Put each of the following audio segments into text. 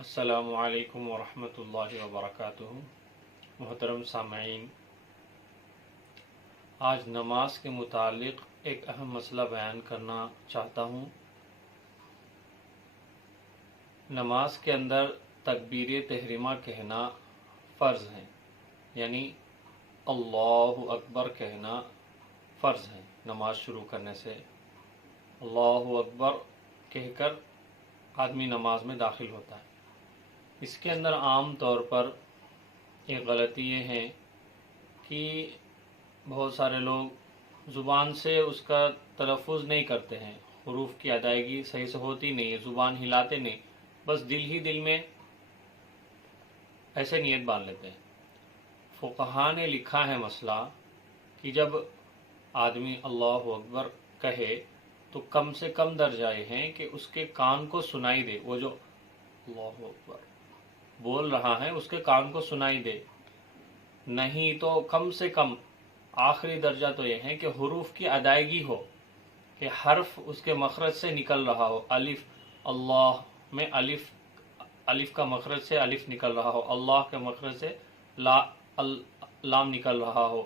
السلام علیکم ورحمۃ اللہ وبرکاتہ۔ محترم سامعین، آج نماز کے متعلق ایک اہم مسئلہ بیان کرنا چاہتا ہوں۔ نماز کے اندر تکبیر تحریمہ کہنا فرض ہے، یعنی اللہ اکبر کہنا فرض ہے۔ نماز شروع کرنے سے اللہ اکبر کہہ کر آدمی نماز میں داخل ہوتا ہے۔ اس کے اندر عام طور پر ایک غلطی یہ ہے کہ بہت سارے لوگ زبان سے اس کا تلفظ نہیں کرتے ہیں، حروف کی ادائیگی صحیح سے ہوتی نہیں ہے، زبان ہلاتے نہیں، بس دل ہی دل میں ایسے نیت باندھ لیتے ہیں۔ فقہا نے لکھا ہے مسئلہ کہ جب آدمی اللہ اکبر کہے تو کم سے کم درجہ یہ ہے کہ اس کے کان کو سنائی دے، وہ جو اللہ اکبر بول رہا ہے اس کے کان کو سنائی دے، نہیں تو کم سے کم آخری درجہ تو یہ ہے کہ حروف کی ادائیگی ہو، کہ حرف اس کے مخرج سے نکل رہا ہو۔ الف، اللہ میں الف کا مخرج سے الف نکل رہا ہو، اللہ کے مخرج سے لام نکل رہا ہو،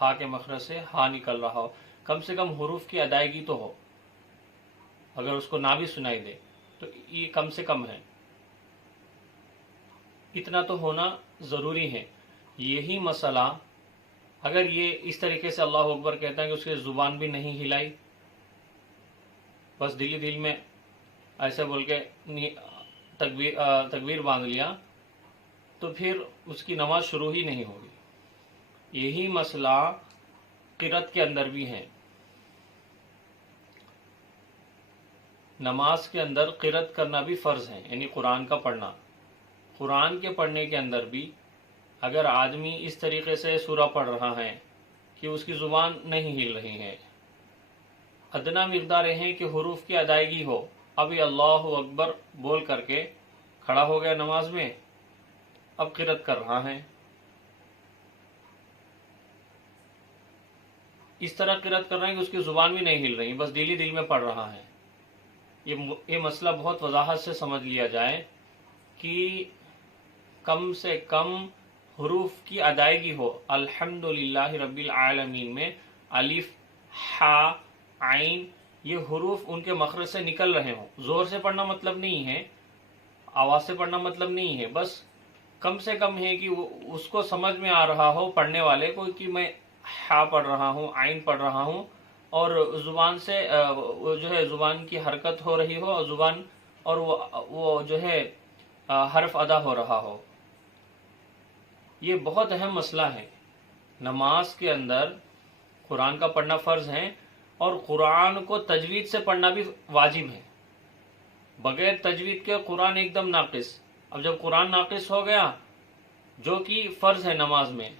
ہا کے مخرج سے ہا نکل رہا ہو۔ کم سے کم حروف کی ادائیگی تو ہو، اگر اس کو نہ بھی سنائی دے تو یہ کم سے کم ہے، اتنا تو ہونا ضروری ہے۔ یہی مسئلہ اگر یہ اس طریقے سے اللہ اکبر کہتا ہے کہ اس کی زبان بھی نہیں ہلائی، بس دل ہی دل میں ایسے بول کے تکبیر باندھ لیا، تو پھر اس کی نماز شروع ہی نہیں ہوگی۔ یہی مسئلہ قرأت کے اندر بھی ہے۔ نماز کے اندر قرأت کرنا بھی فرض ہے، یعنی قرآن کا پڑھنا۔ قرآن کے پڑھنے کے اندر بھی اگر آدمی اس طریقے سے سورہ پڑھ رہا ہے کہ اس کی زبان نہیں ہل رہی ہے، ادنا مقدار یہ ہے کہ حروف کی ادائیگی ہو، ابھی اللہ اکبر بول کر کے کھڑا ہو گیا نماز میں، اب قرأت کر رہا ہے، اس طرح قرأت کر رہا ہے کہ اس کی زبان بھی نہیں ہل رہی، بس دل ہی دل میں پڑھ رہا ہے۔ یہ مسئلہ بہت وضاحت سے سمجھ لیا جائے کہ کم سے کم حروف کی ادائیگی ہو۔ الحمدللہ رب العالمین میں الف، ہا، عین، یہ حروف ان کے مخرج سے نکل رہے ہوں۔ زور سے پڑھنا مطلب نہیں ہے، آواز سے پڑھنا مطلب نہیں ہے، بس کم سے کم ہے کہ اس کو سمجھ میں آ رہا ہو پڑھنے والے کو کہ میں ہا پڑھ رہا ہوں، عین پڑھ رہا ہوں، اور زبان سے جو ہے زبان کی حرکت ہو رہی ہو، اور زبان اور وہ جو ہے حرف ادا ہو رہا ہو۔ یہ بہت اہم مسئلہ ہے۔ نماز کے اندر قرآن کا پڑھنا فرض ہے، اور قرآن کو تجوید سے پڑھنا بھی واجب ہے۔ بغیر تجوید کے قرآن ایک دم ناقص۔ اب جب قرآن ناقص ہو گیا جو کہ فرض ہے نماز میں،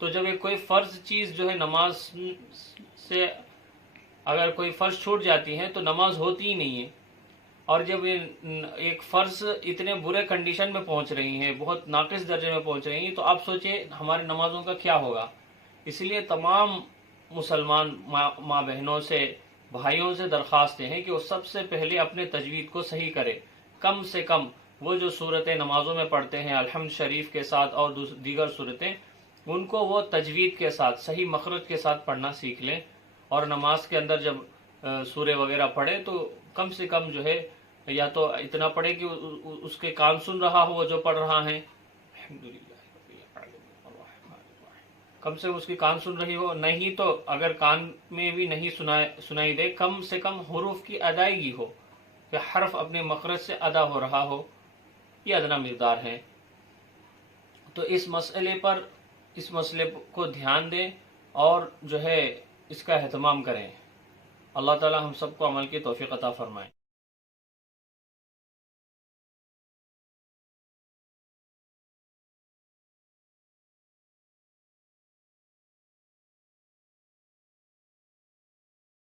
تو جب ایک کوئی فرض چیز جو ہے نماز سے اگر کوئی فرض چھوٹ جاتی ہے تو نماز ہوتی ہی نہیں ہے۔ اور جب ایک فرض اتنے برے کنڈیشن میں پہنچ رہی ہیں، بہت ناقص درجے میں پہنچ رہی ہیں، تو آپ سوچیں ہماری نمازوں کا کیا ہوگا۔ اس لیے تمام مسلمان ماں بہنوں سے، بھائیوں سے درخواست ہے کہ وہ سب سے پہلے اپنے تجوید کو صحیح کرے۔ کم سے کم وہ جو صورتیں نمازوں میں پڑھتے ہیں الحمد شریف کے ساتھ اور دیگر صورتیں، ان کو وہ تجوید کے ساتھ صحیح مخرج کے ساتھ پڑھنا سیکھ لیں، اور نماز کے اندر جب سورے وغیرہ پڑھے تو کم سے کم جو ہے یا تو اتنا پڑھے کہ اس کے کان سن رہا ہو وہ جو پڑھ رہا ہے، کم سے کم اس کی کان سن رہی ہو، نہیں تو اگر کان میں بھی نہیں سنائی دے، کم سے کم حروف کی ادائیگی ہو، کہ حرف اپنے مخرج سے ادا ہو رہا ہو، یہ ادنا مقدار ہے۔ تو اس مسئلے کو دھیان دیں اور جو ہے اس کا اہتمام کریں۔ اللہ تعالی ہم سب کو عمل کی توفیق عطا فرمائے۔